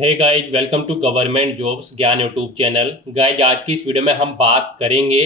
Hey guys, welcome to government jobs Gyan YouTube channel. Guys, आज की इस वीडियो में हम बात करेंगे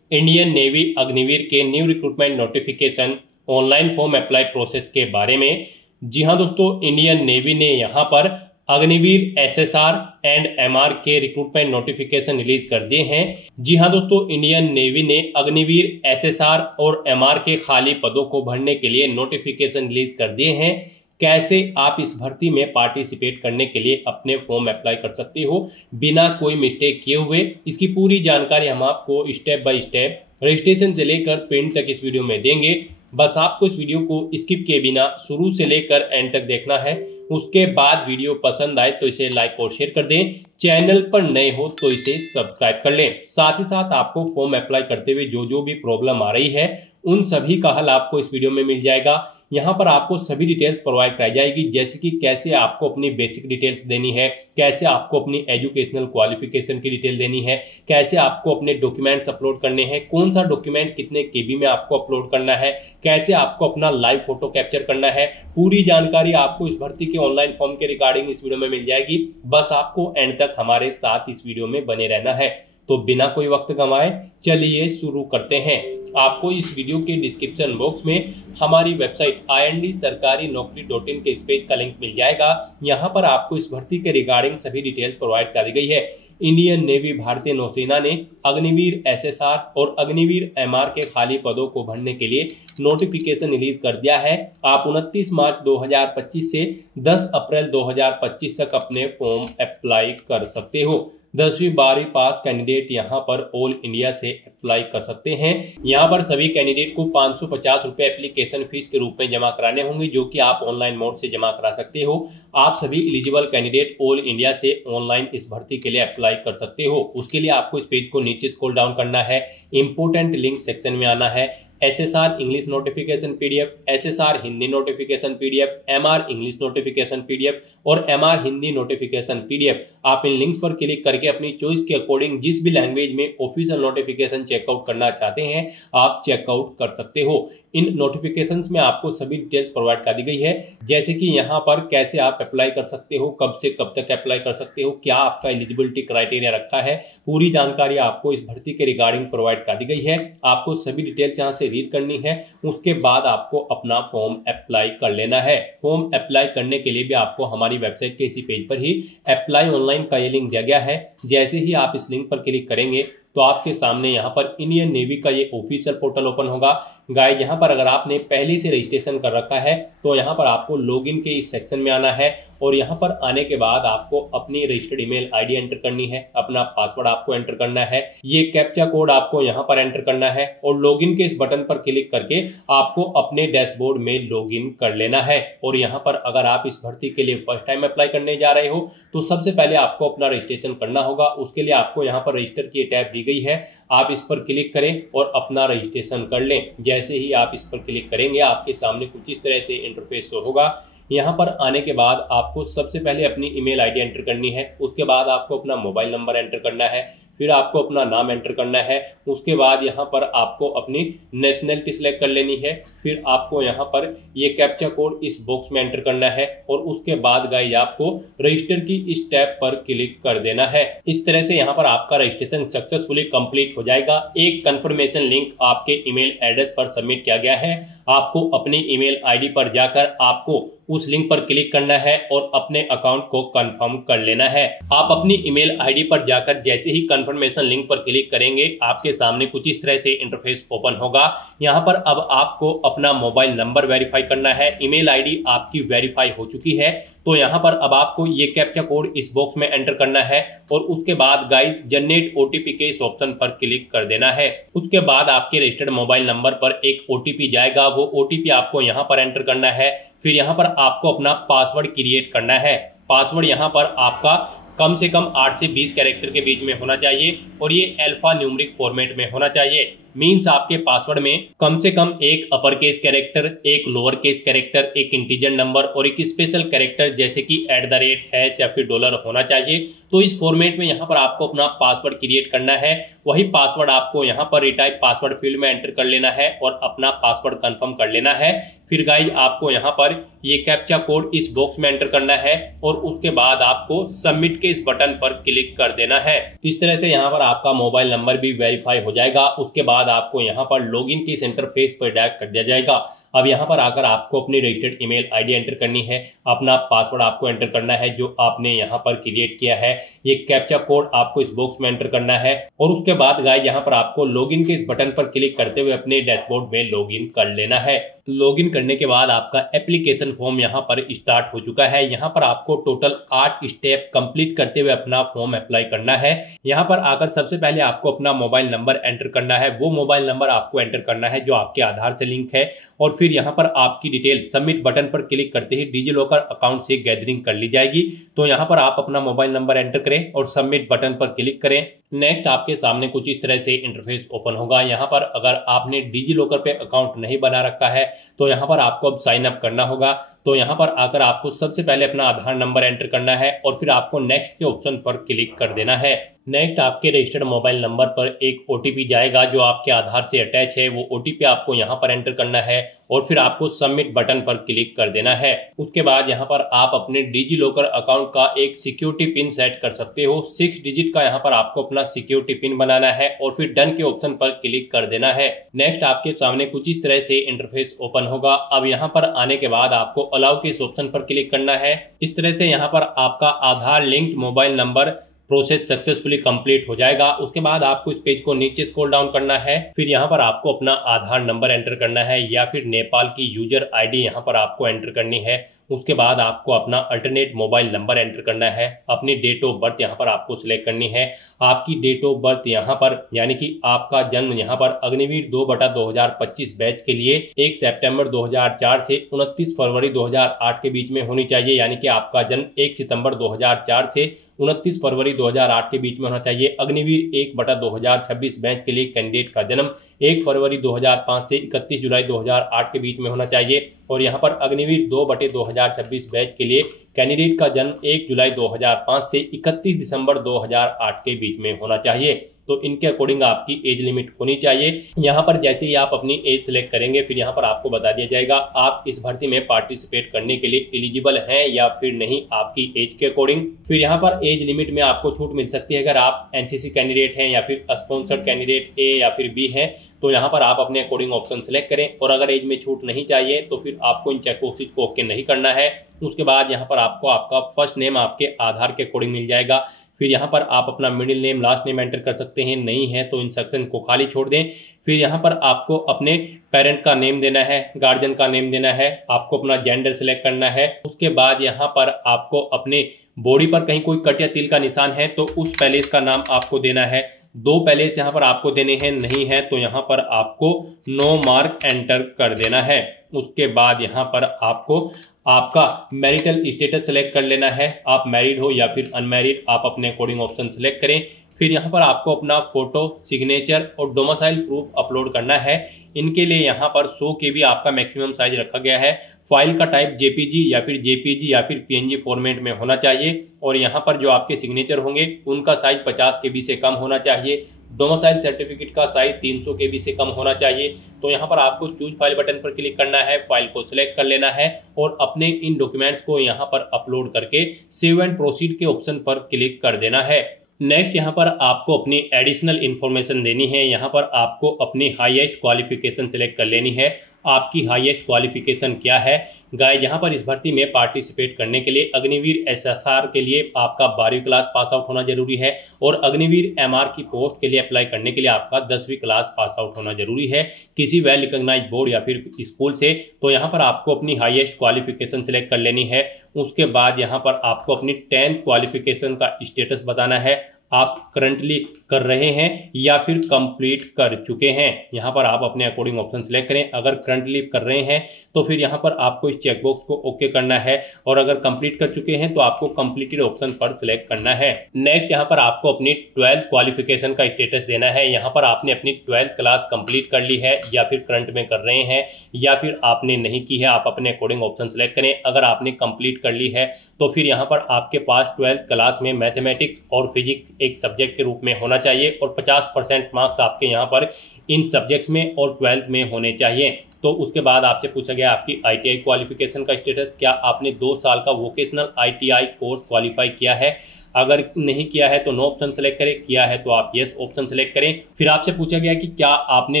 इंडियन नेवी अग्निवीर के new recruitment notification online form apply process के बारे में। जी हां दोस्तों, इंडियन नेवी ने यहां पर अग्निवीर एसएसआर एंड एमआर के रिक्रूटमेंट नोटिफिकेशन रिलीज कर दिए हैं। जी हां दोस्तों, इंडियन नेवी ने अग्निवीर एसएसआर और एमआर के खाली पदों को भरने के लिए नोटिफिकेशन रिलीज कर दिए हैं। कैसे आप इस भर्ती में पार्टिसिपेट करने के लिए अपने फॉर्म अप्लाई कर सकते हो बिना कोई मिस्टेक किए हुए, इसकी पूरी जानकारी हम आपको स्टेप बाय स्टेप रजिस्ट्रेशन से लेकर प्रिंट तक इस वीडियो में देंगे। बस आपको इस वीडियो को स्किप किए बिना शुरू से लेकर एंड तक देखना है। उसके बाद वीडियो पसंद आए तो इसे लाइक और शेयर कर दें। चैनल पर नए हो तो इसे सब्सक्राइब कर लें। साथ ही साथ आपको फॉर्म अप्लाई करते हुए जो भी प्रॉब्लम आ रही है उन सभी का हल आपको इस वीडियो में मिल जाएगा। यहाँ पर आपको सभी डिटेल्स प्रोवाइड कराई जाएगी, जैसे कि कैसे आपको अपनी बेसिक डिटेल्स देनी है, कैसे आपको अपनी एजुकेशनल क्वालिफिकेशन की डिटेल देनी है, कैसे आपको अपने डॉक्यूमेंट्स अपलोड करने हैं, कौन सा डॉक्यूमेंट कितने केबी में आपको अपलोड करना है, कैसे आपको अपना लाइव फोटो कैप्चर करना है। पूरी जानकारी आपको इस भर्ती के ऑनलाइन फॉर्म के रिगार्डिंग इस वीडियो में मिल जाएगी। बस आपको एंड तक हमारे साथ इस वीडियो में बने रहना है। तो बिना कोई वक्त गंवाए चलिए शुरू करते हैं। आपको इस वीडियो के डिस्क्रिप्शन बॉक्स में हमारी वेबसाइट IND-sarkari-naukri.in के इस पेज का लिंक मिल जाएगा। यहाँ पर आपको इस भर्ती के रिगार्डिंग सभी डिटेल्स प्रोवाइड कर दी गई है। इंडियन नेवी भारतीय नौसेना ने अग्निवीर एसएसआर और अग्निवीर एमआर के खाली पदों को भरने के लिए नोटिफिकेशन रिलीज कर दिया है। आप 29 मार्च 2025 से 10 अप्रैल 2025 तक अपने फॉर्म अप्लाई कर सकते हो। 10वीं 12वीं पास कैंडिडेट यहां पर ऑल इंडिया से अप्लाई कर सकते हैं। यहां पर सभी कैंडिडेट को 550 रुपए एप्लीकेशन फीस के रूप में जमा कराने होंगे, जो कि आप ऑनलाइन मोड से जमा करा सकते हो। आप सभी एलिजिबल कैंडिडेट ऑल इंडिया से ऑनलाइन इस भर्ती के लिए अप्लाई कर सकते हो। उसके लिए आपको इस पेज को नीचे स्क्रॉल डाउन करना है, इंपोर्टेंट लिंक सेक्शन में आना है। SSR English notification PDF, SSR Hindi notification PDF, MR English notification PDF और एमआर हिंदी नोटिफिकेशन पीडीएफ। आप इन लिंक्स पर क्लिक करके अपनी चॉइस के अकॉर्डिंग जिस भी लैंग्वेज में ऑफिशियल नोटिफिकेशन चेकआउट करना चाहते हैं आप चेकआउट कर सकते हो। इन नोटिफिकेशंस में आपको सभी डिटेल्स प्रोवाइड कर दी गई है, जैसे कि यहाँ पर कैसे आप अप्लाई कर सकते हो, कब से कब तक अप्लाई कर सकते हो, क्या आपका एलिजिबिलिटी क्राइटेरिया रखा है। पूरी जानकारी आपको इस भर्ती के रिगार्डिंग प्रोवाइड कर दी गई है। आपको सभी डिटेल्स यहाँ से रीड करनी है। उसके बाद आपको अपना फॉर्म अप्लाई कर लेना है। फॉर्म अप्लाई करने के लिए भी आपको हमारी वेबसाइट के इसी पेज पर ही अप्लाई ऑनलाइन का ये लिंक दिया गया है। जैसे ही आप इस लिंक पर क्लिक करेंगे तो आपके सामने यहाँ पर इंडियन नेवी का ये ऑफिशियल पोर्टल ओपन होगा। गाइस, यहाँ पर अगर आपने पहले से रजिस्ट्रेशन कर रखा है तो यहाँ पर आपको लॉगिन के इस सेक्शन में आना है और यहाँ पर आने के बाद आपको अपनी रजिस्टर्ड ईमेल आईडी एंटर करनी है, अपना पासवर्ड आपको एंटर करना है, ये कैप्चा कोड आपको यहाँ पर एंटर करना है और लॉगिन के इस बटन पर क्लिक करके आपको अपने डैशबोर्ड में लॉगिन कर लेना है। और यहाँ पर अगर आप इस भर्ती के लिए फर्स्ट टाइम अप्लाई करने जा रहे हो तो सबसे पहले आपको अपना रजिस्ट्रेशन करना होगा। उसके लिए आपको यहाँ पर रजिस्टर की टैब दी गई है, आप इस पर क्लिक करें और अपना रजिस्ट्रेशन कर लें। जैसे ही आप इस पर क्लिक करेंगे आपके सामने कुछ इस तरह से इंटरफेस शो होगा। यहाँ पर आने के बाद आपको सबसे पहले अपनी ईमेल आईडी एंटर करनी है। उसके बाद आपको अपना मोबाइल नंबर एंटर करना है, फिर आपको अपना नाम एंटर करना है। उसके बाद यहाँ पर आपको अपनी नेशनलिटी सिलेक्ट कर लेनी है। फिर आपको यहाँ पर ये कैप्चा कोड इस बॉक्स में एंटर करना है और उसके बाद गाइस आपको रजिस्टर की इस टैब पर क्लिक कर देना है। इस तरह से यहाँ पर आपका रजिस्ट्रेशन सक्सेसफुली कंप्लीट हो जाएगा। एक कंफर्मेशन लिंक आपके ईमेल एड्रेस पर सबमिट किया गया है। आपको अपनी ईमेल आईडी पर जाकर आपको उस लिंक पर क्लिक करना है और अपने अकाउंट को कंफर्म कर लेना है। आप अपनी ईमेल आईडी पर जाकर जैसे ही कंफर्मेशन लिंक पर क्लिक करेंगे आपके सामने कुछ इस तरह से इंटरफेस ओपन होगा। यहाँ पर अब आपको अपना मोबाइल नंबर वेरीफाई करना है। ईमेल आईडी आपकी वेरीफाई हो चुकी है तो यहाँ पर अब आपको ये कैप्चा कोड इस बॉक्स में एंटर करना है और उसके बाद गाइस जनरेट ओटीपी के इस ऑप्शन पर क्लिक कर देना है। उसके बाद आपके रजिस्टर्ड मोबाइल नंबर पर एक ओटीपी जाएगा, वो ओटीपी आपको यहाँ पर एंटर करना है। फिर यहाँ पर आपको अपना पासवर्ड क्रिएट करना है। पासवर्ड यहाँ पर आपका कम से कम 8 से 20 कैरेक्टर के बीच में होना चाहिए और ये अल्फा न्यूमेरिक फॉर्मेट में होना चाहिए। मीन्स आपके पासवर्ड में कम से कम एक अपर केस कैरेक्टर, एक लोअर केस कैरेक्टर, एक इंटीजर नंबर और एक स्पेशल कैरेक्टर जैसे कि @ या फिर डॉलर होना चाहिए। तो इस फॉर्मेट में यहाँ पर आपको अपना पासवर्ड क्रिएट करना है। वही पासवर्ड आपको यहाँ पर रिटाइप पासवर्ड फील्ड में एंटर कर लेना है और अपना पासवर्ड कंफर्म कर लेना है। फिर गाइज आपको यहाँ पर ये कैप्चा कोड इस बॉक्स में एंटर करना है और उसके बाद आपको सबमिट के इस बटन पर क्लिक कर देना है। इस तरह से यहाँ पर आपका मोबाइल नंबर भी वेरीफाई हो जाएगा। उसके बाद आपको यहाँ पर लॉगिन की इस इंटरफेस पर डायरेक्ट कर दिया जाएगा। अब यहाँ पर आकर आपको अपनी रजिस्टर्ड ईमेल आईडी एंटर करनी है, अपना पासवर्ड आपको एंटर करना है जो आपने यहाँ पर क्रिएट किया है। ये कैप्चा कोड आपको इस बॉक्स में एंटर करना है और उसके बाद गाइस यहाँ पर आपको लॉगिन के इस बटन पर क्लिक करते हुए अपने डैशबोर्ड में लॉगिन कर लेना है। लॉगिन करने के बाद आपका एप्लीकेशन फॉर्म यहाँ पर स्टार्ट हो चुका है। यहाँ पर आपको टोटल 8 स्टेप कंप्लीट करते हुए अपना फॉर्म अप्लाई करना है। यहाँ पर आकर सबसे पहले आपको अपना मोबाइल नंबर एंटर करना है। वो मोबाइल नंबर आपको एंटर करना है जो आपके आधार से लिंक है और फिर यहाँ पर आपकी डिटेल सबमिट बटन पर क्लिक करते ही डिजिलॉकर अकाउंट से गैदरिंग कर ली जाएगी। तो यहाँ पर आप अपना मोबाइल नंबर एंटर करें और सबमिट बटन पर क्लिक करें। नेक्स्ट आपके सामने कुछ इस तरह से इंटरफेस ओपन होगा। यहाँ पर अगर आपने डिजिलॉकर पे अकाउंट नहीं बना रखा है तो यहाँ पर आपको अब साइन अप करना होगा। तो यहाँ पर आकर आपको सबसे पहले अपना आधार नंबर एंटर करना है और फिर आपको नेक्स्ट के ऑप्शन पर क्लिक कर देना है। नेक्स्ट आपके रजिस्टर्ड मोबाइल नंबर पर एक OTP जाएगा जो आपके आधार से अटैच है। वो OTP आपको यहाँ पर एंटर करना है और फिर आपको सबमिट बटन पर क्लिक कर देना है। उसके बाद यहाँ पर आप अपने डिजिलॉकर अकाउंट का एक सिक्योरिटी पिन सेट कर सकते हो। 6 डिजिट का यहाँ पर आपको अपना सिक्योरिटी पिन बनाना है और फिर डन के ऑप्शन पर क्लिक कर देना है। नेक्स्ट आपके सामने कुछ इस तरह से इंटरफेस ओपन होगा। अब यहाँ पर आने के बाद आपको अलाउ के इस ऑप्शन पर क्लिक करना है। इस तरह से यहाँ पर आपका Aadhaar linked mobile number process successfully complete हो जाएगा। उसके बाद आपको इस पेज को नीचे स्क्रॉल डाउन करना है। फिर यहाँ पर आपको अपना आधार नंबर एंटर करना है या फिर नेपाल की यूजर आईडी यहाँ पर आपको एंटर करनी है। उसके बाद आपको अपना अल्टरनेट मोबाइल नंबर एंटर करना है। अपनी डेट ऑफ बर्थ यहाँ पर आपको सिलेक्ट करनी है। आपकी डेट ऑफ बर्थ यहाँ पर यानी कि आपका जन्म यहाँ पर अग्निवीर 2/2025 बैच के लिए 1 सितंबर 2004 से 29 फरवरी 2008 के बीच में होनी चाहिए। यानी कि आपका जन्म 1 सितंबर 2004 से 29 फरवरी 2008 के बीच में होना चाहिए। अग्निवीर 1/2026 बैच के लिए कैंडिडेट का जन्म 1 फरवरी 2005 से 31 जुलाई 2008 के बीच में होना चाहिए। और यहाँ पर अग्निवीर 2/2026 बैच के लिए कैंडिडेट का जन्म 1 जुलाई 2005 से 31 दिसंबर 2008 के बीच में होना चाहिए। तो इनके अकॉर्डिंग आपकी एज लिमिट होनी चाहिए। यहाँ पर जैसे ही आप अपनी एज सिलेक्ट करेंगे फिर यहाँ पर आपको बता दिया जाएगा आप इस भर्ती में पार्टिसिपेट करने के लिए एलिजिबल हैं या फिर नहीं आपकी एज के अकॉर्डिंग। फिर यहाँ पर एज लिमिट में आपको छूट मिल सकती है अगर आप NCC कैंडिडेट हैं या फिर स्पॉन्सर्ड कैंडिडेट A या फिर B हैं। तो यहाँ पर आप अपने अकॉर्डिंग ऑप्शन सेलेक्ट करें और अगर एज में छूट नहीं चाहिए तो फिर आपको इन चेक बॉक्सेस को ओके नहीं करना है। उसके बाद यहाँ पर आपको आपका फर्स्ट नेम आपके आधार के अकॉर्डिंग मिल जाएगा। फिर यहाँ पर आप अपना middle name last name enter कर सकते हैं, नहीं है तो इन सेक्शन को खाली छोड़ दें। फिर यहाँ पर आपको अपने पेरेंट का नेम देना है, गार्जियन का नेम देना है, आपको अपना जेंडर सेलेक्ट करना है। उसके बाद यहाँ पर आपको अपने बॉडी पर कहीं कोई कट या तिल का निशान है तो उस पैलेस का नाम आपको देना है। 2 पैलेस यहाँ पर आपको देने हैं, नहीं है तो यहाँ पर आपको नो मार्क एंटर कर देना है। उसके बाद यहाँ पर आपको आपका मैरिटल स्टेटस सेलेक्ट कर लेना है। आप मैरिड हो या फिर अनमैरिड आप अपने अकॉर्डिंग ऑप्शन सेलेक्ट करें। फिर यहाँ पर आपको अपना फोटो, सिग्नेचर और डोमिसाइल प्रूफ अपलोड करना है। इनके लिए यहाँ पर 100 KB आपका मैक्सिमम साइज रखा गया है। फाइल का टाइप JPG या फिर JPG या फिर PNG फॉर्मेट में होना चाहिए। और यहाँ पर जो आपके सिग्नेचर होंगे उनका साइज 50 KB से कम होना चाहिए। डोमिसाइल सर्टिफिकेट का साइज 300 KB से कम होना चाहिए। तो यहाँ पर आपको चूज फाइल बटन पर क्लिक करना है, फाइल को सिलेक्ट कर लेना है और अपने इन डॉक्यूमेंट्स को यहाँ पर अपलोड करके सेव एंड प्रोसीड के ऑप्शन पर क्लिक कर देना है। नेक्स्ट यहाँ पर आपको अपनी एडिशनल इन्फॉर्मेशन देनी है। यहाँ पर आपको अपनी हाईएस्ट क्वालिफिकेशन सिलेक्ट कर लेनी है। आपकी हाईएस्ट क्वालिफिकेशन क्या है गाइस? यहाँ पर इस भर्ती में पार्टिसिपेट करने के लिए अग्निवीर SSR के लिए आपका 12वीं क्लास पास आउट होना जरूरी है और अग्निवीर MR की पोस्ट के लिए अप्लाई करने के लिए आपका 10वीं क्लास पास आउट होना जरूरी है किसी वेल रिकॉग्नाइज्ड बोर्ड या फिर स्कूल से। तो यहाँ पर आपको अपनी हाईएस्ट क्वालिफिकेशन सिलेक्ट कर लेनी है। उसके बाद यहाँ पर आपको अपनी 10th क्वालिफिकेशन का स्टेटस बताना है। आप करंटली कर रहे हैं या फिर कंप्लीट कर चुके हैं। यहाँ पर आप अपने अकॉर्डिंग ऑप्शन सेलेक्ट करें। अगर करंटली कर रहे हैं तो फिर यहाँ पर आपको इस चेकबॉक्स को ओके करना है, और अगर कंप्लीट कर चुके हैं तो आपको कंप्लीटेड ऑप्शन पर सिलेक्ट करना है। नेक्स्ट यहाँ पर आपको अपनी 12th क्वालिफिकेशन का स्टेटस देना है। यहाँ पर आपने अपनी 12th क्लास कंप्लीट कर ली है या फिर करंट में कर रहे हैं या फिर आपने नहीं की है, आप अपने अकॉर्डिंग ऑप्शन सेलेक्ट करें। अगर आपने कंप्लीट कर ली है तो फिर यहाँ पर आपके पास 12th क्लास में मैथमेटिक्स और फिजिक्स एक सब्जेक्ट के रूप में होना चाहिए और 50% मार्क्स आपके यहाँ पर इन सब्जेक्ट्स में और 12th में होने चाहिए। तो उसके बाद आपसे पूछा गया आपकी ITI क्वालिफिकेशन का स्टेटस, क्या आपने 2 साल का वोकेशनल ITI कोर्स क्वालिफाई किया है। अगर नहीं किया है तो नो ऑप्शन सेलेक्ट करें, किया है तो आप यस ऑप्शन सेलेक्ट करें। फिर आपसे पूछा गया कि क्या आपने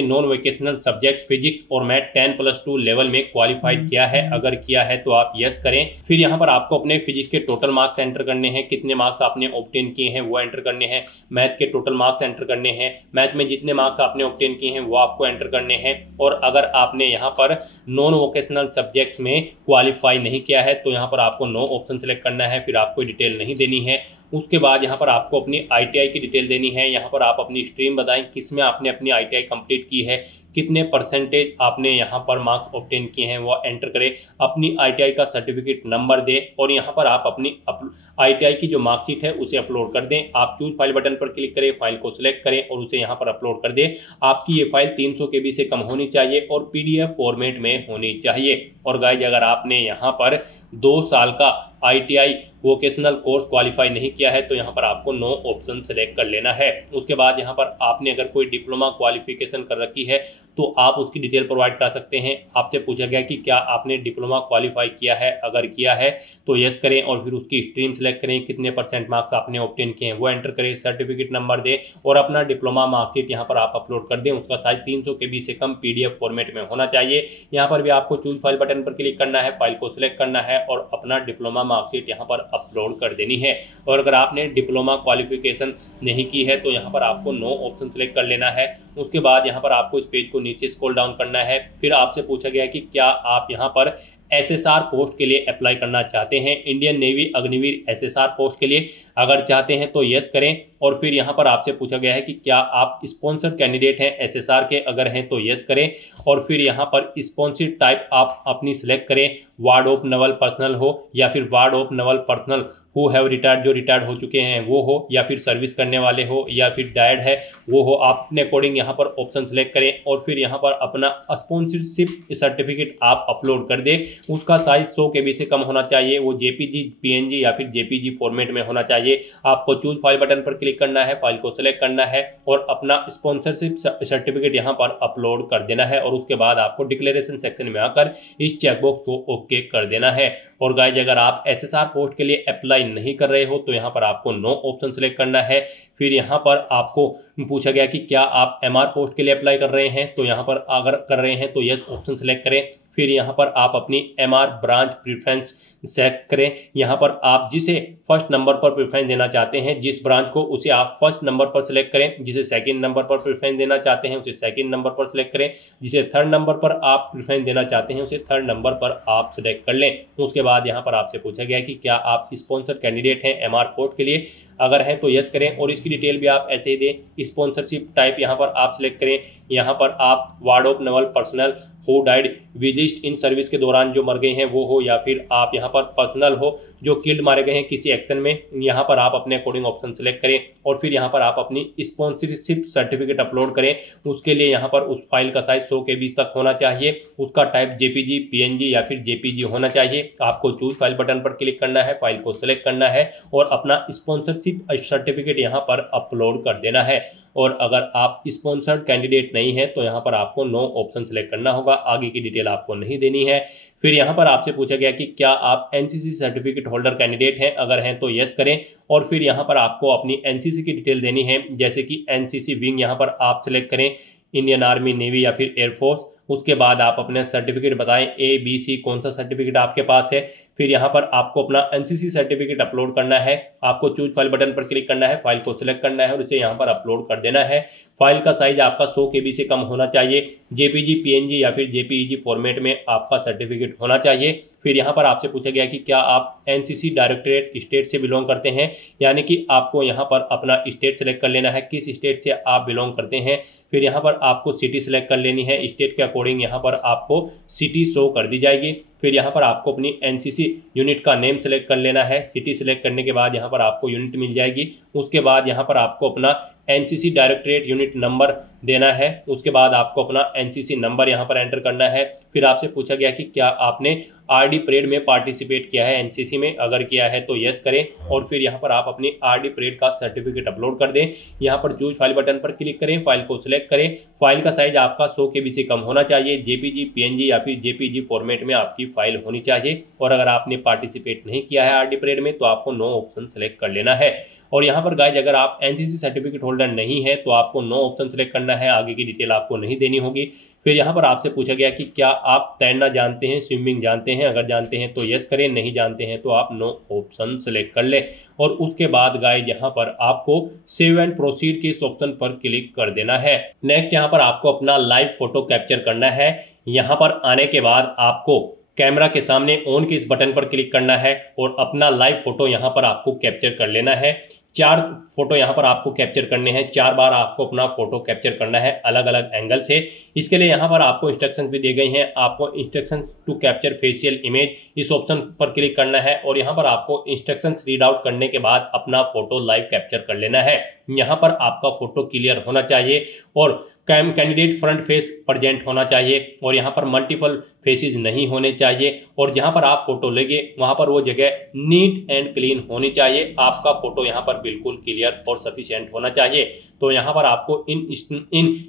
नॉन वोकेशनल सब्जेक्ट फिजिक्स और मैथ 10+2 लेवल में क्वालिफाइड किया है। अगर किया है तो आप यस करें। फिर यहाँ पर आपको अपने फिजिक्स के टोटल मार्क्स एंटर करने हैं, कितने मार्क्स आपने ऑब्टेन किए हैं वो एंटर करने हैं। मैथ के टोटल मार्क्स एंटर करने हैं, मैथ में जितने मार्क्स आपने ऑब्टेन किए हैं वो आपको एंटर करने हैं। और अगर आपने यहाँ पर नॉन वोकेशनल सब्जेक्ट्स में क्वालिफाई नहीं किया है तो यहाँ पर आपको नो ऑप्शन सेलेक्ट करना है, फिर आपको डिटेल नहीं देनी है। उसके बाद यहाँ पर आपको अपनी ITI की डिटेल देनी है। यहाँ पर आप अपनी स्ट्रीम बताएं, किसमें आपने अपनी ITI कंप्लीट की है, कितने परसेंटेज आपने यहाँ पर मार्क्स ऑब्टेन किए हैं वो एंटर करें। अपनी ITI का सर्टिफिकेट नंबर दें और यहाँ पर आप अपनी ITI की जो मार्कशीट है उसे अपलोड कर दें। आप चूज फाइल बटन पर क्लिक करें, फाइल को सिलेक्ट करें और उसे यहाँ पर अपलोड कर दें। आपकी ये फाइल 300 KB से कम होनी चाहिए और PDF फॉर्मेट में होनी चाहिए। और गाइज अगर आपने यहाँ पर 2 साल का ITI वोकेशनल कोर्स क्वालिफाई नहीं किया है तो यहाँ पर आपको नो ऑप्शन सेलेक्ट कर लेना है। उसके बाद यहाँ पर आपने अगर कोई डिप्लोमा क्वालिफिकेशन कर रखी है तो आप उसकी डिटेल प्रोवाइड कर सकते हैं। आपसे पूछा गया कि क्या आपने डिप्लोमा क्वालिफाई किया है, अगर किया है तो यस करें और फिर उसकी स्ट्रीम सेलेक्ट करें, कितने % मार्क्स आपने ऑब्टेन किए हैं वो एंटर करें, सर्टिफिकेट नंबर दें और अपना डिप्लोमा मार्कशीट यहाँ पर आप अपलोड कर दें। उसका साइज 300 KB से कम PDF फॉर्मेट में होना चाहिए। यहाँ पर भी आपको चूज फाइल बटन पर क्लिक करना है, फाइल को सिलेक्ट करना है और अपना डिप्लोमा मार्कशीट यहाँ पर अपलोड कर देनी है। और अगर आपने डिप्लोमा क्वालिफिकेशन नहीं की है तो यहाँ पर आपको नो ऑप्शन सेलेक्ट कर लेना है। उसके बाद यहाँ पर आपको इस पेज को नीचे स्क्रॉल डाउन करना है। फिर आपसे पूछा गया कि क्या आप यहाँ पर SSR पोस्ट के लिए अप्लाई करना चाहते हैं, Indian navy Agniveer SSR post के लिए। अगर चाहते हैं तो यस करें। और फिर यहाँ पर आपसे पूछा गया है कि क्या आप स्पॉन्सर्ड कैंडिडेट हैं SSR के, अगर हैं तो यस करें। और फिर यहाँ पर स्पॉन्सर्ड टाइप आप अपनी सिलेक्ट करें, वार्ड ऑफ नवल पर्सनल हो या फिर ward of naval personnel who have retired, जो रिटायर्ड हो चुके हैं वो हो, या फिर सर्विस करने वाले हो या फिर डायड है वो हो। आप अपने अकॉर्डिंग यहाँ पर ऑप्शन सेलेक्ट करें और फिर यहाँ पर अपना स्पॉन्सरशिप सर्टिफिकेट आप अपलोड कर दें। उसका साइज 100 KB से कम होना चाहिए, वो JPG, PNG या फिर JPG फॉर्मेट में होना चाहिए। आपको चूज फाइल बटन पर क्लिक करना है, फाइल को सिलेक्ट करना है और अपना स्पॉन्सरशिप सर्टिफिकेट यहाँ पर अपलोड कर देना है। और उसके बाद आपको डिक्लेरेशन सेक्शन में आकर इस चेकबॉक्स को ओके कर देना है। और गाइज अगर आप SSR पोस्ट के लिए अप्लाई नहीं कर रहे हो तो यहाँ पर आपको नो ऑप्शन सेलेक्ट करना है। फिर यहाँ पर आपको पूछा गया कि क्या आप MR पोस्ट के लिए अप्लाई कर रहे हैं, तो यहाँ पर अगर कर रहे हैं तो यस ऑप्शन सेलेक्ट करें। फिर यहाँ पर आप अपनी MR ब्रांच प्रेफरेंस सेलेक्ट करें। यहाँ पर आप जिसे फर्स्ट नंबर पर प्रेफरेंस देना चाहते हैं, जिस ब्रांच को, उसे आप फर्स्ट नंबर पर सिलेक्ट करें। जिसे सेकंड नंबर पर प्रेफरेंस देना चाहते हैं उसे सेकंड नंबर पर सिलेक्ट करें। जिसे थर्ड नंबर पर आप प्रेफरेंस देना चाहते हैं उसे थर्ड नंबर पर आप सिलेक्ट कर लें। उसके बाद यहाँ पर आपसे पूछा गया है कि क्या आप स्पॉन्सर कैंडिडेट हैं MR पोस्ट के लिए, अगर है तो यस करें और इसकी डिटेल भी आप ऐसे ही दें। स्पॉन्सरशिप टाइप यहाँ पर आप सिलेक्ट करें। यहाँ पर आप ward of naval personnel who died whilst in service के दौरान जो मर गए हैं वो हो, या फिर आप यहाँ पर पर्सनल हो जो किल्ड मारे गए हैं किसी एक्शन में, यहाँ पर आप अपने अकॉर्डिंग ऑप्शन सेलेक्ट करें और फिर यहाँ पर आप अपनी स्पॉन्सरशिप सर्टिफिकेट अपलोड करें। उसके लिए यहाँ पर उस फाइल का साइज 100 KB तक होना चाहिए, उसका टाइप JPG, PNG या फिर JPG होना चाहिए। आपको चूज फाइल बटन पर क्लिक करना है, फाइल को सिलेक्ट करना है और अपना स्पॉन्सरशिप सर्टिफिकेट यहाँ पर अपलोड कर देना है। और अगर आप स्पॉन्सर्ड कैंडिडेट नहीं है तो यहाँ पर आपको नो ऑप्शन सेलेक्ट करना होगा, आगे की डिटेल आपको नहीं देनी है। फिर यहाँ पर आपसे पूछा गया कि क्या आप NCC सर्टिफिकेट होल्डर कैंडिडेट हैं, अगर हैं तो यस करें और फिर यहाँ पर आपको अपनी NCC की डिटेल देनी है, जैसे कि NCC विंग यहाँ पर आप सिलेक्ट करें, इंडियन आर्मी, नेवी या फिर एयरफोर्स। उसके बाद आप अपने सर्टिफिकेट बताएं A, B, C कौन सा सर्टिफिकेट आपके पास है। फिर यहाँ पर आपको अपना एनसीसी सर्टिफिकेट अपलोड करना है। आपको चूज फाइल बटन पर क्लिक करना है, फाइल को सिलेक्ट करना है और इसे यहाँ पर अपलोड कर देना है। फाइल का साइज आपका 100 KB से कम होना चाहिए। जेपीजी, पीएनजी या फिर जेपीईजी फॉर्मेट में आपका सर्टिफिकेट होना चाहिए। फिर यहाँ पर आपसे पूछा गया कि क्या आप एनसीसी डायरेक्टरेट स्टेट से बिलोंग करते हैं, यानी कि आपको यहाँ पर अपना स्टेट सेलेक्ट कर लेना है, किस स्टेट से आप बिलोंग करते हैं। फिर यहाँ पर आपको सिटी सेलेक्ट कर लेनी है, स्टेट के अकॉर्डिंग यहाँ पर आपको सिटी शो कर दी जाएगी। फिर यहाँ पर आपको अपनी एनसीसी यूनिट का नेम सेलेक्ट कर लेना है। सिटी सेलेक्ट करने के बाद यहाँ पर आपको यूनिट मिल जाएगी। उसके बाद यहाँ पर आपको अपना एनसीसी डायरेक्टरेट यूनिट नंबर देना है। उसके बाद आपको अपना एनसीसी नंबर यहाँ पर एंटर करना है। फिर आपसे पूछा गया कि क्या आपने आरडी परेड में पार्टिसिपेट किया है एनसीसी में, अगर किया है तो यस करें और फिर यहाँ पर आप अपनी आरडी परेड का सर्टिफिकेट अपलोड कर दें। यहाँ पर चूज फाइल बटन पर क्लिक करें, फाइल को सिलेक्ट करें। फाइल का साइज आपका 100 KB से कम होना चाहिए। जेपीजी, पीएनजी या फिर जेपीजी फॉर्मेट में आपकी फाइल होनी चाहिए। और अगर आपने पार्टिसिपेट नहीं किया है आरडी परेड में तो आपको नो ऑप्शन सेलेक्ट कर लेना है। और यहाँ पर गाइज अगर आप एनसीसी सर्टिफिकेट होल्डर नहीं है तो आपको नो ऑप्शन सेलेक्ट करना है, आगे की डिटेल आपको नहीं देनी होगी। फिर यहाँ पर आपसे पूछा गया कि क्या आप तैरना जानते हैं, स्विमिंग जानते हैं, अगर जानते हैं तो यस करें, नहीं जानते हैं तो आप नो ऑप्शन सेलेक्ट कर लें। और उसके बाद गाइज यहाँ पर आपको सेव एंड प्रोसीड के इस ऑप्शन पर क्लिक कर देना है। नेक्स्ट यहाँ पर आपको अपना लाइव फोटो कैप्चर करना है। यहाँ पर आने के बाद आपको कैमरा के सामने ऑन के इस बटन पर क्लिक करना है और अपना लाइव फोटो यहाँ पर आपको कैप्चर कर लेना है। 4 फोटो यहाँ पर आपको कैप्चर करने हैं, 4 बार आपको अपना फोटो कैप्चर करना है अलग अलग एंगल से। इसके लिए यहाँ पर आपको इंस्ट्रक्शंस भी दिए गए हैं। आपको instructions to capture facial image इस ऑप्शन पर क्लिक करना है और यहाँ पर आपको इंस्ट्रक्शंस रीड आउट करने के बाद अपना फोटो लाइव कैप्चर कर लेना है। यहाँ पर आपका फोटो क्लियर होना चाहिए और कैंडिडेट फ्रंट फेस प्रेजेंट होना चाहिए और यहाँ पर मल्टीपल फेसेस नहीं होने चाहिए। और जहाँ पर आप फोटो लेंगे वहाँ पर वो जगह नीट एंड क्लीन होनी चाहिए। आपका फोटो यहाँ पर बिल्कुल क्लियर और सफिशिएंट होना चाहिए। तो यहाँ पर आपको इन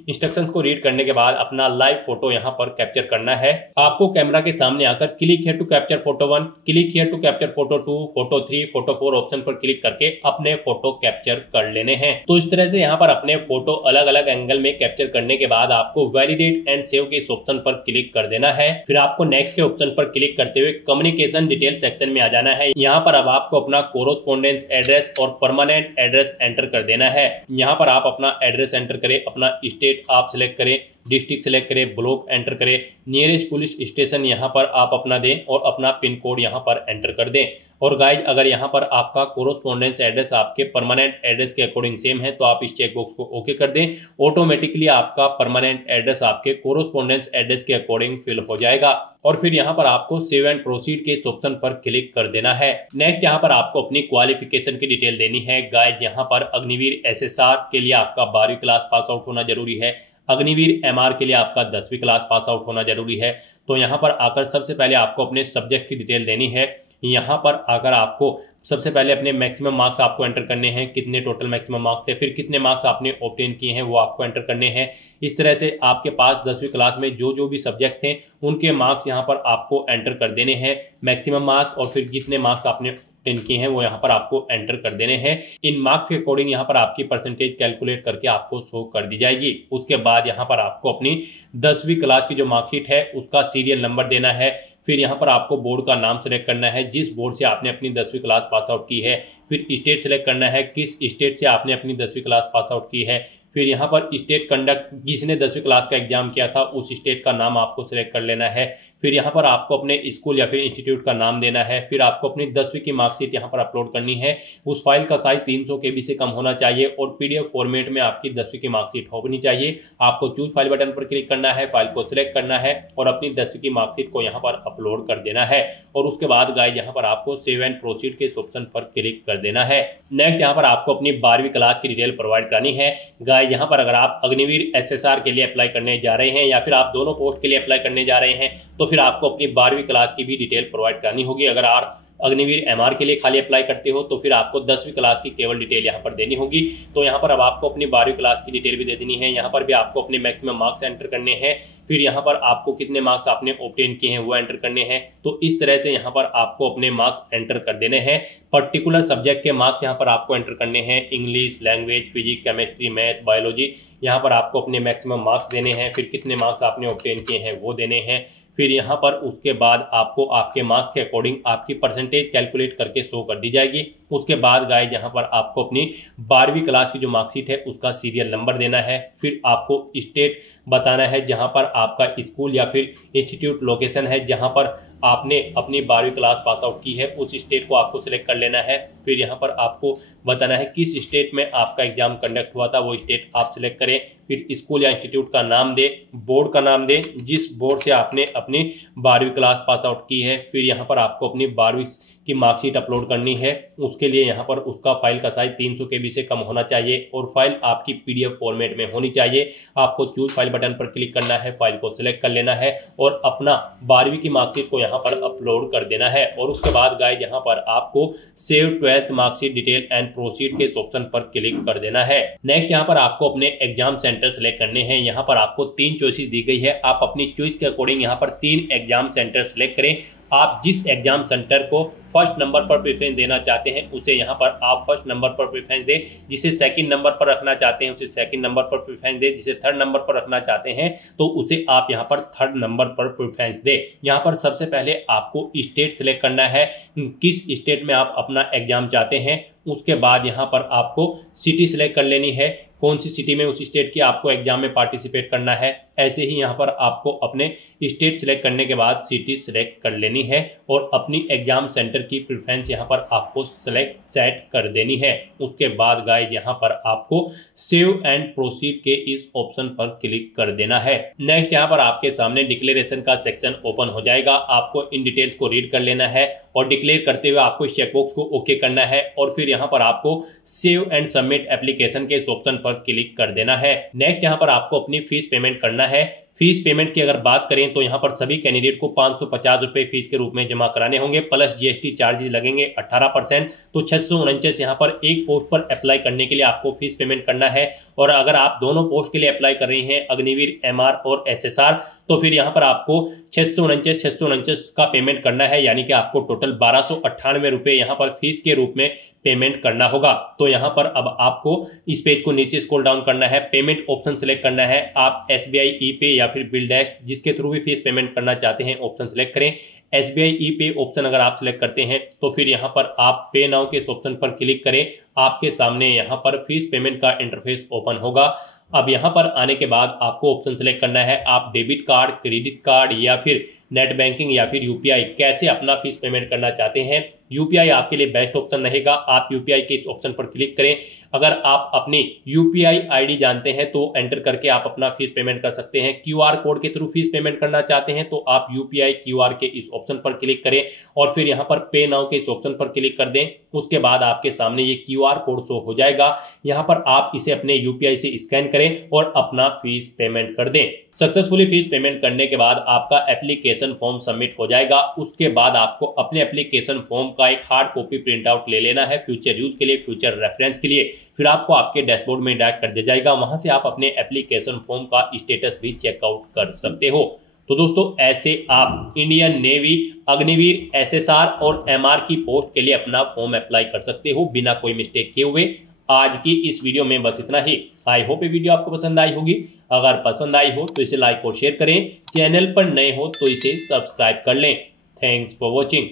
इंस्ट्रक्शंस को रीड करने के बाद अपना लाइव फोटो यहाँ पर कैप्चर करना है। आपको कैमरा के सामने आकर click here to capture photo 1, click here to capture photo 2, photo 3, photo 4 option पर क्लिक करके अपने फोटो कैप्चर कर लेने हैं। तो इस तरह से यहाँ पर अपने फोटो अलग अलग एंगल में कैप्चर करने के बाद आपको वैलिडेट एंड सेव के इस ऑप्शन पर क्लिक कर देना है। फिर आपको नेक्स्ट के ऑप्शन पर क्लिक करते हुए कम्युनिकेशन डिटेल सेक्शन में आ जाना है। यहाँ पर अब आपको अपना कोरोस्पोंडेंस एड्रेस और परमानेंट एड्रेस एंटर कर देना है। यहाँ पर आप अपना एड्रेस एंटर करें, अपना स्टेट आप सिलेक्ट करें, डिस्ट्रिक्ट सेलेक्ट करें, ब्लॉक एंटर करें, नियरेस्ट पुलिस स्टेशन यहाँ पर आप अपना दें और अपना पिन कोड यहाँ पर एंटर कर दें। और गाइज अगर यहाँ पर आपका कोरोस्पोंडेंस एड्रेस आपके परमानेंट एड्रेस के अकॉर्डिंग सेम है तो आप इस चेक बॉक्स को ओके कर दें। ऑटोमेटिकली आपका परमानेंट एड्रेस आपके कोरोस्पोंडेंस एड्रेस के अकॉर्डिंग फिल हो जाएगा। और फिर यहाँ पर आपको सेव एंड प्रोसीड के इस ऑप्शन पर क्लिक कर देना है। नेक्स्ट यहाँ पर आपको अपनी क्वालिफिकेशन की डिटेल देनी है। गाइज यहाँ पर अग्निवीर एसएसआर के लिए आपका 12वीं क्लास पास आउट होना जरूरी है। अग्निवीर एमआर के लिए आपका 10वीं क्लास पास आउट होना जरूरी है। तो यहाँ पर आकर सबसे पहले आपको अपने सब्जेक्ट की डिटेल देनी है। यहाँ पर आकर आपको सबसे पहले अपने मैक्सिमम मार्क्स आपको एंटर करने हैं, कितने टोटल मैक्सिमम मार्क्स थे, फिर कितने मार्क्स आपने ऑब्टेन किए हैं वो आपको एंटर करने हैं। इस तरह से आपके पास 10वीं क्लास में जो भी सब्जेक्ट थे उनके मार्क्स यहाँ पर आपको एंटर कर देने हैं, मैक्सिमम मार्क्स और फिर जितने मार्क्स आपने ऑब्टेन किए हैं वो यहाँ पर आपको एंटर कर देने हैं। इन मार्क्स के अकॉर्डिंग यहाँ पर आपकी परसेंटेज कैलकुलेट करके आपको शो कर दी जाएगी। उसके बाद यहाँ पर आपको अपनी 10वीं क्लास की जो मार्कशीट है उसका सीरियल नंबर देना है। फिर यहाँ पर आपको बोर्ड का नाम सेलेक्ट करना है, जिस बोर्ड से आपने अपनी 10वीं क्लास पास आउट की है। फिर स्टेट सेलेक्ट करना है, किस स्टेट से आपने अपनी 10वीं क्लास पास आउट की है। फिर यहाँ पर स्टेट कंडक्ट जिसने 10वीं क्लास का एग्जाम किया था उस स्टेट का नाम आपको सेलेक्ट कर लेना है। फिर यहाँ पर आपको अपने स्कूल या फिर इंस्टीट्यूट का नाम देना है। फिर आपको अपनी 10वीं की मार्कशीट यहाँ पर अपलोड करनी है। उस फाइल का साइज 300 KB से कम होना चाहिए और पीडीएफ फॉर्मेट में आपकी 10वीं की मार्कशीट होनी चाहिए। आपको चूज फाइल बटन पर क्लिक करना है, फाइल को सिलेक्ट करना है और अपनी 10वीं की मार्कशीट को यहाँ पर अपलोड कर देना है। और उसके बाद गाइस यहाँ पर आपको सेव एंड प्रोसीड के इस ऑप्शन पर क्लिक कर देना है। नेक्स्ट यहाँ पर आपको अपनी 12वीं क्लास की डिटेल प्रोवाइड करानी है। गाइस यहाँ पर अगर आप अग्निवीर एसएसआर के लिए अप्लाई करने जा रहे हैं या फिर आप दोनों पोस्ट के लिए अप्लाई करने जा रहे हैं तो फिर आपको अपनी 12वीं क्लास की भी डिटेल प्रोवाइड करानी होगी। अगर आप अग्निवीर एमआर के लिए खाली अप्लाई करते हो तो फिर आपको 10वीं क्लास की केवल डिटेल यहाँ पर देनी होगी। तो यहाँ पर अब आपको अपनी 12वीं क्लास की डिटेल भी दे देनी है। यहाँ पर भी आपको अपने मैक्सिमम मार्क्स एंटर करने हैं। फिर यहाँ पर आपको कितने मार्क्स आपने ऑब्टेन किए हैं वो एंटर करने हैं। तो इस तरह से यहाँ पर आपको अपने मार्क्स एंटर कर देने हैं। पर्टिकुलर सब्जेक्ट के मार्क्स यहाँ पर आपको एंटर करने हैं, English, language, physics, chemistry, math, biology. यहाँ पर आपको अपने मैक्सिमम मार्क्स देने हैं। फिर कितने मार्क्स आपने ऑब्टेन किए हैं वो देने हैं। फिर यहाँ पर उसके बाद आपको आपके मार्क्स के अकॉर्डिंग आपकी परसेंटेज कैलकुलेट करके शो कर दी जाएगी। उसके बाद गाइस यहाँ पर आपको अपनी 12वीं क्लास की जो मार्कशीट है उसका सीरियल नंबर देना है। फिर आपको स्टेट बताना है जहाँ पर आपका स्कूल या फिर इंस्टीट्यूट लोकेशन है, जहाँ पर आपने अपनी 12वीं क्लास पास आउट की है उस स्टेट को आपको सिलेक्ट कर लेना है। फिर यहाँ पर आपको बताना है किस स्टेट में आपका एग्जाम कंडक्ट हुआ था, वो स्टेट आप सिलेक्ट करें। फिर स्कूल या इंस्टीट्यूट का नाम दें, बोर्ड का नाम दें जिस बोर्ड से आपने अपनी 12वीं क्लास पास आउट की है। फिर यहाँ पर आपको अपनी 12वीं की मार्कशीट अपलोड करनी है। उसके लिए यहाँ पर उसका फाइल का साइज 300 KB से कम होना चाहिए और फाइल आपकी PDF फॉर्मेट में होनी चाहिए। आपको चूज फाइल बटन पर क्लिक करना है, फाइल को सिलेक्ट कर लेना है और अपना 12वीं की मार्कशीट को यहाँ पर अपलोड कर देना है। और उसके बाद गाइस यहाँ पर आपको save 12th marksheet detail and proceed के ऑप्शन पर क्लिक कर देना है। नेक्स्ट यहाँ पर आपको अपने एग्जाम सेंटर सेलेक्ट करने हैं। यहाँ पर आपको 3 चॉइसेस दी गई है, आप अपनी चॉइस के अकॉर्डिंग यहाँ पर 3 एग्जाम सेंटर सेलेक्ट करें। आप जिस एग्जाम सेंटर को फर्स्ट नंबर पर प्रेफरेंस देना चाहते हैं उसे यहाँ पर आप फर्स्ट नंबर पर प्रेफरेंस दें, जिसे सेकंड नंबर पर रखना चाहते हैं उसे सेकंड नंबर पर प्रेफरेंस दें, जिसे थर्ड नंबर पर रखना चाहते हैं तो उसे आप यहाँ पर थर्ड नंबर पर प्रेफरेंस दें। यहाँ पर सबसे पहले आपको स्टेट सिलेक्ट करना है, किस स्टेट में आप अपना एग्जाम चाहते हैं। उसके बाद यहाँ पर आपको सिटी सिलेक्ट कर लेनी है, कौन सी सिटी में उस स्टेट की आपको एग्जाम में पार्टिसिपेट करना है। ऐसे ही यहाँ पर आपको अपने स्टेट सिलेक्ट करने के बाद सिटी सिलेक्ट कर लेनी है और अपनी एग्जाम सेंटर की प्रेफरेंस यहाँ पर आपको सेट कर देनी है। उसके बाद गाइस यहाँ पर आपको सेव एंड प्रोसीड के इस ऑप्शन पर क्लिक कर देना है। नेक्स्ट यहाँ पर आपके सामने डिक्लेरेशन का सेक्शन ओपन हो जाएगा। आपको इन डिटेल्स को रीड कर लेना है और डिक्लेयर करते हुए आपको इस चेकबॉक्स को ओके करना है और फिर यहाँ पर आपको सेव एंड सबमिट एप्लीकेशन के इस ऑप्शन पर क्लिक कर देना है। नेक्स्ट यहाँ पर आपको अपनी फीस पेमेंट करना है। फीस पेमेंट की अगर बात करें तो यहाँ पर सभी कैंडिडेट को 550 रुपए फीस के रूप में जमा कराने होंगे, प्लस GST चार्जेस लगेंगे 18%। तो 649 यहाँ पर एक पोस्ट पर अप्लाई करने के लिए आपको फीस पेमेंट करना है। और अगर आप दोनों पोस्ट के लिए अप्लाई कर रही हैं, अग्निवीर MR और SSR, तो फिर यहाँ पर आपको 649 का पेमेंट करना है, यानी कि आपको टोटल 1298 रुपए यहाँ पर फीस के रूप में पेमेंट करना होगा। तो यहाँ पर अब आपको इस पेज को नीचे स्क्रॉल डाउन करना है, पेमेंट ऑप्शन सेलेक्ट करना है। आप SBI E-Pay या फिर बिलडैश जिसके थ्रू भी फीस पेमेंट करना चाहते हैं ऑप्शन सेलेक्ट करें। SBI E-Pay ऑप्शन अगर आप सिलेक्ट करते हैं तो फिर यहाँ पर आप पे नाउ के ऑप्शन पर क्लिक करें। आपके सामने यहाँ पर फीस पेमेंट का इंटरफेस ओपन होगा। अब यहाँ पर आने के बाद आपको ऑप्शन सेलेक्ट करना है, आप डेबिट कार्ड, क्रेडिट कार्ड या फिर नेट बैंकिंग या फिर UPI कैसे अपना फीस पेमेंट करना चाहते हैं। UPI आपके लिए बेस्ट ऑप्शन रहेगा, आप UPI के इस ऑप्शन पर क्लिक करें। अगर आप अपनी UPI ID जानते हैं तो एंटर करके आप अपना फीस पेमेंट कर सकते हैं। QR कोड के थ्रू फीस पेमेंट करना चाहते हैं तो आप UPI QR के इस ऑप्शन पर क्लिक करें और फिर यहाँ पर पे नाउ के इस ऑप्शन पर क्लिक कर दें। उसके बाद आपके सामने ये QR कोड शो हो जाएगा। यहाँ पर आप इसे अपने UPI से स्कैन करें और अपना फीस पेमेंट कर दें। सक्सेसफुली फीस पेमेंट करने के बाद आपका एप्लीकेशन फॉर्म सबमिट हो जाएगा। उसके बाद आपको अपने एप्लीकेशन फॉर्म का एक हार्ड कॉपी प्रिंट आउट ले लेना है फ्यूचर यूज के लिए, फ्यूचर रेफरेंस के लिए। फिर आपको आपके डैशबोर्ड में डायरेक्ट कर दिया जाएगा, वहां से आप अपने एप्लीकेशन फॉर्म का स्टेटस भी चेकआउट कर सकते हो। तो दोस्तों ऐसे आप इंडियन नेवी, अग्निवीर, SSR और MR की पोस्ट के लिए अपना फॉर्म अप्लाई कर सकते हो बिना कोई मिस्टेक किए हुए। आज की इस वीडियो में बस इतना ही। आई होप ये वीडियो आपको पसंद आई होगी। अगर पसंद आई हो तो इसे लाइक और शेयर करें, चैनल पर नए हो तो इसे सब्सक्राइब कर लें। Thanks for watching.